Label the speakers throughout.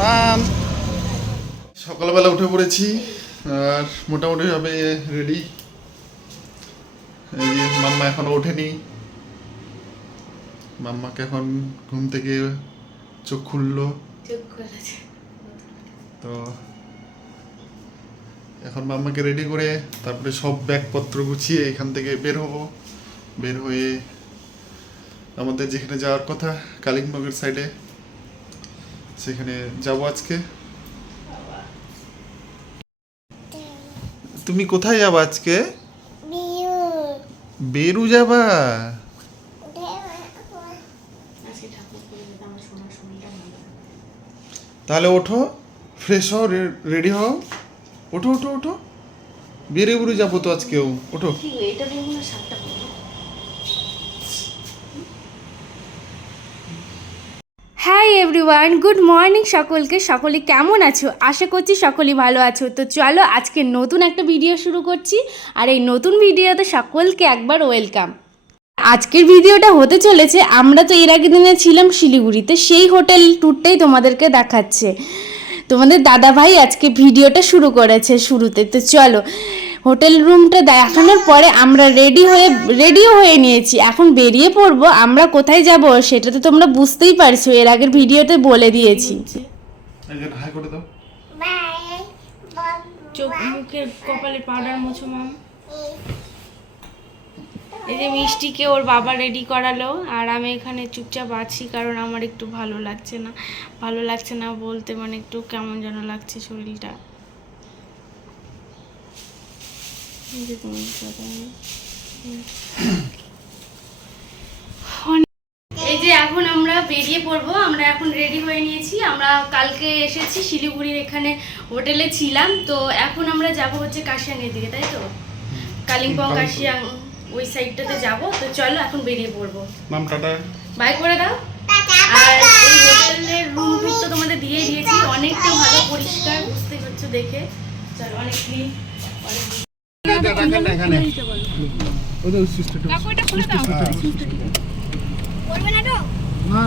Speaker 1: নাম সকালবেলা উঠে পড়েছি আর মোটামুটি ভাবে রেডি এই যে মাম্মা এখনও ওঠেনি। মাম্মাকে এখন ঘুম থেকে চোখ খুললো। তো এখন মাম্মাকে রেডি করে তারপরে সব ব্যাগপত্র গুছিয়ে এখান থেকে বের হব। বের হয়ে আমাদের যেখানে যাওয়ার কথা কালিম্পংয়ের সাইডে সেখানে যাব আজকে। তুমি কোথায় যাবা আজকে? বেরু যাবা। তাহলে ওঠো ফ্রেশ হও রেডি হও। ওঠো ওঠো ওঠো। বেরে, বেরু যাব তো আজকেও। ওঠো।
Speaker 2: এটা দিয়ে মনে হয় সাতটা পড়বে।
Speaker 3: হাই এভরিওয়ান গুড মর্নিং সকলকে। সকলে কেমন আছো? আশা করছি সকলেই ভালো আছো। তো চলো আজকে নতুন একটা ভিডিও শুরু করছি। আর এই নতুন ভিডিওতে সকলকে একবার ওয়েলকাম আজকের ভিডিওটা হতে চলেছে। আমরা তো এর আগের দিনে ছিলাম শিলিগুড়িতে। সেই হোটেল ট্যুরটাই তোমাদেরকে দেখাচ্ছে। তোমাদের দাদা ভাই আজকে ভিডিওটা শুরু করেছে শুরুতে। তো চলো হোটেল রুমটা দেখানোর পরে আমরা রেডি হয়ে রেডিও হয়ে নিয়েছি। এখন বেরিয়ে পড়ব আমরা কোথায় যাব সেটা তো তোমরা বুঝতেই পারছ এর আগের ভিডিওতে বলে দিয়েছি।
Speaker 1: হাই
Speaker 3: চোখ মুখের কপালে পাউডার মোছো মাম। এই যে মিষ্টিকে ওর বাবা রেডি করালো আর আমি এখানে চুপচাপ আছি কারণ আমার একটু ভালো লাগছে না। ভালো লাগছে না বলতে মানে একটু কেমন যেন লাগছে শরীরটা। এই যে এখন আমরা বেরিয়ে পড়ব আমরা এখন রেডি হয়ে নিয়েছি। আমরা কালকে এসেছি শিলিগুড়ির এখানে হোটেলে ছিলাম তো এখন আমরা যাব হচ্ছে কাশিয়ানের দিকে তাই তো? কালিম্পং কাশিয়াং ওই সাইডটাতে যাব তো চলো এখন বেরিয়ে পড়ব।
Speaker 1: টাটা
Speaker 3: বাই করে দাও। আর এই হোটেলের রুম টুর তো তোমাদের দিয়ে দিয়েছি অনেকটা ভালো পরিষ্কার বুঝতে পারছ দেখে। চলো অনেক ক্লিন হ্যাঁ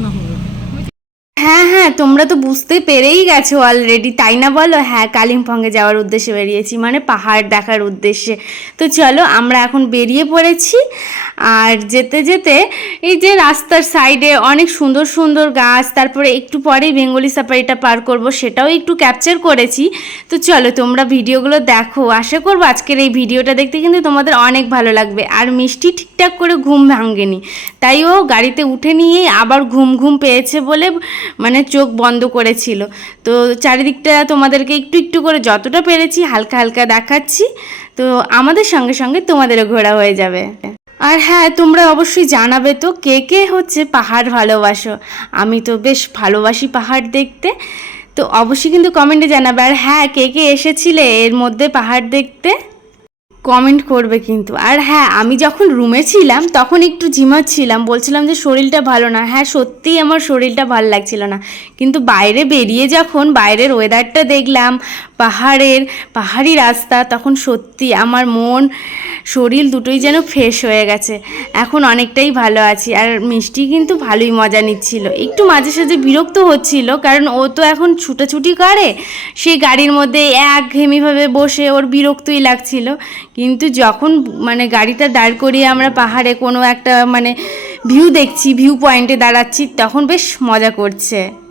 Speaker 3: হ্যাঁ তোমরা তো বুঝতে পেরেই গেছো অলরেডি তাই না বলো? হ্যাঁ কালিম্পংয়ে যাওয়ার উদ্দেশ্যে বেরিয়েছি মানে পাহাড় দেখার উদ্দেশ্যে। তো চলো, আমরা এখন বেরিয়ে পড়েছি। আর যেতে যেতে এই যে রাস্তার সাইডে অনেক সুন্দর সুন্দর গাছ, তারপরে একটু পরেই বেঙ্গলি সাফারিটা পার করব, সেটাও একটু ক্যাপচার করেছি। তো চলো, তোমরা ভিডিওগুলো দেখো। আশা করব আজকের এই ভিডিওটা দেখতে কিন্তু তোমাদের অনেক ভালো লাগবে। আর মিষ্টি ঠিকঠাক করে ঘুম ভাঙেনি। তাই ও গাড়িতে উঠে নিয়ে আবার ঘুম ঘুম পেয়েছে বলে মানে চোখ বন্ধ করেছিল। তো চারিদিকটা তোমাদেরকে একটু একটু করে যতটা পেরেছি হালকা হালকা দেখাচ্ছি। তো আমাদের সঙ্গে সঙ্গে তোমাদেরও ঘোরা হয়ে যাবে। আর হ্যাঁ তোমরা অবশ্যই জানাবে তো কে কে হচ্ছে পাহাড় ভালোবাসো। আমি তো বেশ ভালোবাসি পাহাড় দেখতে। তো অবশ্যই কিন্তু কমেন্টে জানাবে। আর হ্যাঁ কে কে এসেছিলে এর মধ্যে পাহাড় দেখতে? কমেন্ট করবে কিন্তু। আর হ্যাঁ আমি যখন রুমে ছিলাম, তখন একটু ঝিমাচ্ছিলাম বলছিলাম যে, শরীরটা ভালো না। হ্যাঁ সত্যিই আমার শরীরটা ভালো লাগছিল না। কিন্তু বাইরে বেরিয়ে যখন বাইরের ওয়েদারটা দেখলাম, পাহাড়ের, পাহাড়ি রাস্তা, তখন সত্যি আমার মন শরীর দুটোই যেন ফ্রেশ হয়ে গেছে। এখন অনেকটাই ভালো আছি। আর মিষ্টি কিন্তু ভালোই মজা নিচ্ছিল। একটু মাঝে সাঝে বিরক্ত হচ্ছিল, কারণ ও তো এখন ছুটাছুটি করে। সেই গাড়ির মধ্যে একঘেয়েমিভাবে বসে ওর বিরক্তই লাগছিল। কিন্তু যখন মানে গাড়িটা দাঁড় করিয়ে আমরা পাহাড়ে কোনো একটা মানে ভিউ দেখছি ভিউ পয়েন্টে দাঁড়াচ্ছি, তখন বেশ মজা করছে।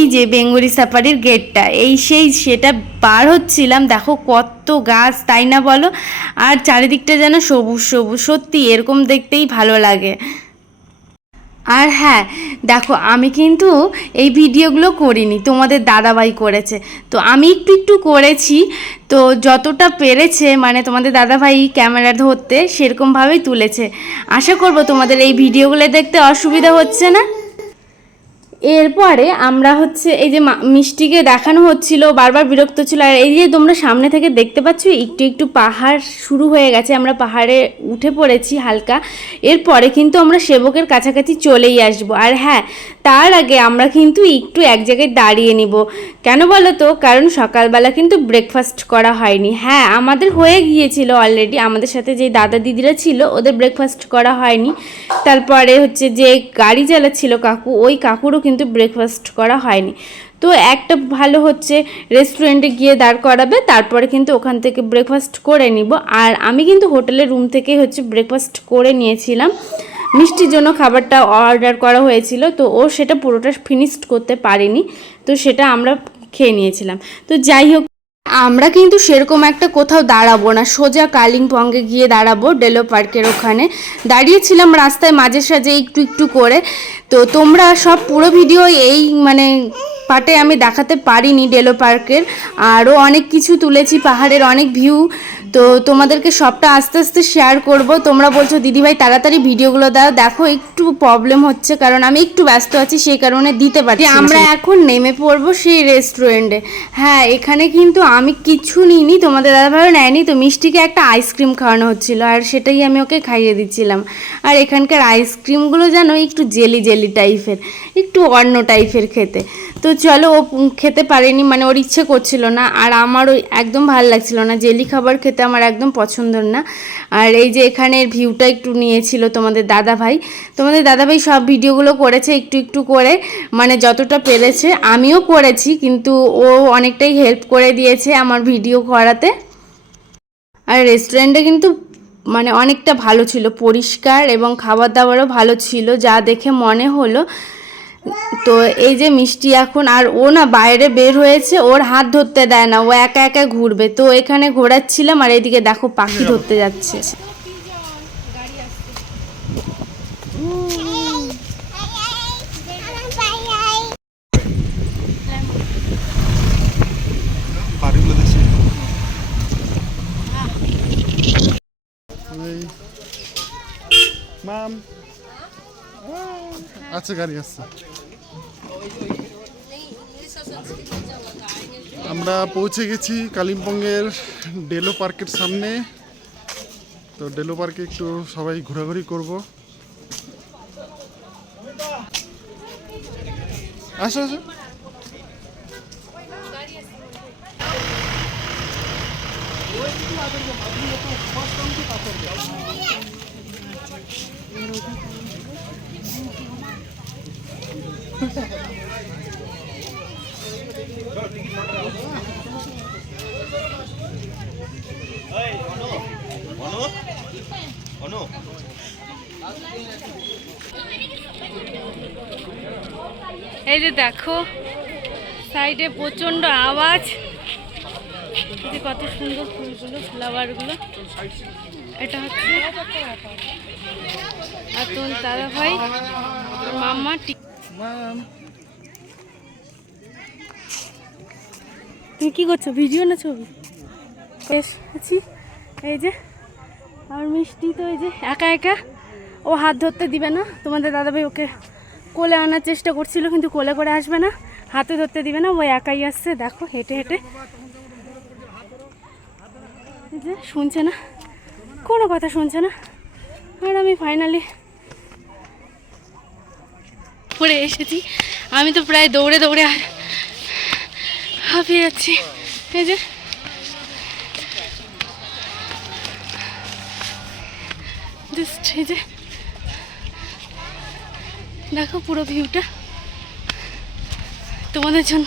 Speaker 3: এই যে বেঙ্গলি সাফারির গেটটা এই সেই সেটা পার হচ্ছিলাম। দেখো কত গাছ, তাই না বলো? আর চারিদিকটা যেন সবুজ সবুজ। সত্যি এরকম দেখতেই ভালো লাগে। আর হ্যাঁ দেখো আমি কিন্তু এই ভিডিওগুলো করিনি, তোমাদের দাদাভাই করেছে। তো আমি একটু একটু করেছি, তো যতটা পেরেছে মানে তোমাদের দাদাভাই ক্যামেরা ধরতে সেরকমভাবেই তুলেছে। আশা করব তোমাদের এই ভিডিওগুলো দেখতে অসুবিধা হচ্ছে না। এরপরে আমরা হচ্ছে এই যে মিষ্টিকে দেখানো হচ্ছিল, বারবার বিরক্ত ছিল, আর এই যে তোমরা সামনে থেকে দেখতে পাচ্ছ, একটু একটু পাহাড় শুরু হয়ে গেছে, আমরা পাহাড়ে উঠে পড়েছি হালকা। এরপরে কিন্তু আমরা সেবকের কাছাকাছি চলেই আসব। আর হ্যাঁ তার আগে আমরা কিন্তু একটু এক জায়গায় দাঁড়িয়ে নিব। কেন বলো তো কারণ সকালবেলা কিন্তু ব্রেকফাস্ট করা হয়নি। হ্যাঁ আমাদের হয়ে গিয়েছিল অলরেডি আমাদের সাথে যে দাদা দিদিরা ছিল, ওদের ব্রেকফাস্ট করা হয়নি। তারপরে হচ্ছে যে গাড়ি চালাচ্ছিল কাকু, ওই কাকুরও কিন্তু ব্রেকফাস্ট করা হয়নি। তো একটা ভালো হচ্ছে রেস্টুরেন্টে গিয়ে দাঁড় করাবে, তারপরে কিন্তু ওখান থেকে ব্রেকফাস্ট করে নিব। আর আমি কিন্তু হোটেলের রুম থেকে হচ্ছে ব্রেকফাস্ট করে নিয়েছিলাম। মিষ্টির জন্য খাবারটা অর্ডার করা হয়েছিল, তো ও সেটা পুরোটা ফিনিশড করতে পারেনি, তো সেটা আমরা খেয়ে নিয়েছিলাম। তো যাই হোক, আমরা কিন্তু সেরকম একটা কোথাও দাঁড়াবো না, সোজা কালিম্পংয়ে গিয়ে দাঁড়াবো ডেলো পার্কের ওখানে। দাঁড়িয়েছিলাম রাস্তায় মাঝে সাঝে একটু একটু করে, তো তোমরা সব পুরো ভিডিও এই মানে পার্টে আমি দেখাতে পারিনি ডেলো পার্কের। আরও অনেক কিছু তুলেছি পাহাড়ের অনেক ভিউ তো তোমাদেরকে সবটা আস্তে আস্তে শেয়ার করব। তোমরা বলছো দিদিভাই তাড়াতাড়ি ভিডিওগুলো দাও। দেখো একটু প্রবলেম হচ্ছে কারণ আমি একটু ব্যস্ত আছি সেই কারণে দিতে পারছি না। আমরা এখন নেমে পড়ব সেই রেস্টুরেন্টে হ্যাঁ এখানে কিন্তু আমি কিছু নিইনি তোমাদের দাদাভাইও নেয়নি। তো মিষ্টিকে একটা আইসক্রিম খাওয়ানো হচ্ছিল আর সেটাই আমি ওকে খাইয়ে দিচ্ছিলাম। আর এখানকার আইসক্রিমগুলো যেন একটু জেলি জেলি টাইপের একটু অন্য টাইপের খেতে। তো চলো, ও খেতে পারেনি মানে ওর ইচ্ছে করছিল না, আর আমারও একদম ভালো লাগছিল না, জেলি খাবার খেতে আমার একদম পছন্দর না। আর এই যে এখানের ভিউটা একটু নিয়েছিল তোমাদের দাদা ভাই তোমাদের দাদা ভাই সব ভিডিওগুলো করেছে একটু একটু করে মানে যতটা পেরেছে, আমিও করেছি, কিন্তু ও অনেকটাই হেল্প করে দিয়েছে আমার ভিডিও করাতে। আর রেস্টুরেন্টে কিন্তু মানে অনেকটা ভালো ছিল, পরিষ্কার এবং খাবার দাবারও ভালো ছিল, যা দেখে মনে হলো তো এই যে মিষ্টি এখন আর ও না বাইরে বের হয়েছে ওর হাত ধরতে দেয় না ও একা একা ঘুরবে। তো এখানে ঘোরাচ্ছিলাম আর এদিকে দেখো পাখি ধরতে যাচ্ছে।
Speaker 1: পাড়িগুলো দেখছি এই মাম আচ্ছা গাড়ি আসছে আমরা পৌঁছে গেছি কালিম্পংয়ের ডেলো পার্কের সামনে। তো ডেলো পার্কে একটু সবাই ঘোরাঘুরি করব। আসো আসো।
Speaker 3: এই যে দেখো, সাইডে প্রচণ্ড আওয়াজ। কত সুন্দর ফুলগুলো, ফ্লাওয়ারগুলো। এটা হচ্ছে আর তোমার দাদা ভাই মাম্মা তুমি কি করছ? ভিডিও না ছবি? আছি। এই যে আর মিষ্টি তো এই যে, একা একা। ও হাত ধরতে দিবে না। তোমাদের দাদাভাই ওকে কোলে আনার চেষ্টা করছিল, কিন্তু কোলে করে আসবে না। হাতে ধরতে দিবে না। ও একাই আসছে। দেখো, হেঁটে হেঁটে। যে, শুনছে না? কোনো কথা শুনছে না। আর আমি ফাইনালি পরে এসেছি। আমি তো প্রায় দৌড়ে দৌড়ে আর হাঁপিয়ে যাচ্ছি। এই যে। এই যে। দেখো পুরো ভিউটা তোমাদের জন্য।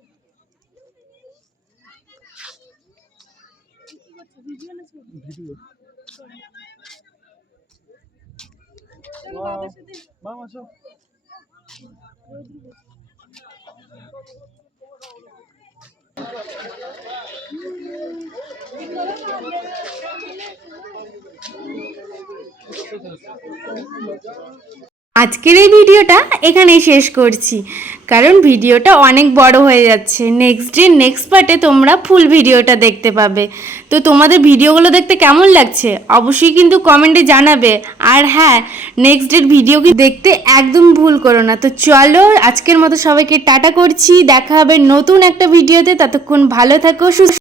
Speaker 1: ভিডিও মামা আসো
Speaker 3: আজকের এই ভিডিওটা এখানেই শেষ করছি। কারণ ভিডিওটা অনেক বড় হয়ে যাচ্ছে। নেক্সট ডে নেক্সট পার্টে তোমরা ফুল ভিডিওটা দেখতে পাবে। তো তোমাদের ভিডিওগুলো দেখতে কেমন লাগছে? অবশ্যই কিন্তু কমেন্টে জানাবে। আর হ্যাঁ নেক্সট ডের ভিডিও দেখতে একদম ভুল করো না। তো চলো, আজকের মতো সবাইকে টাটা করছি। দেখা হবে নতুন একটা ভিডিওতে। ততক্ষণ ভালো থাকো, সুস্থ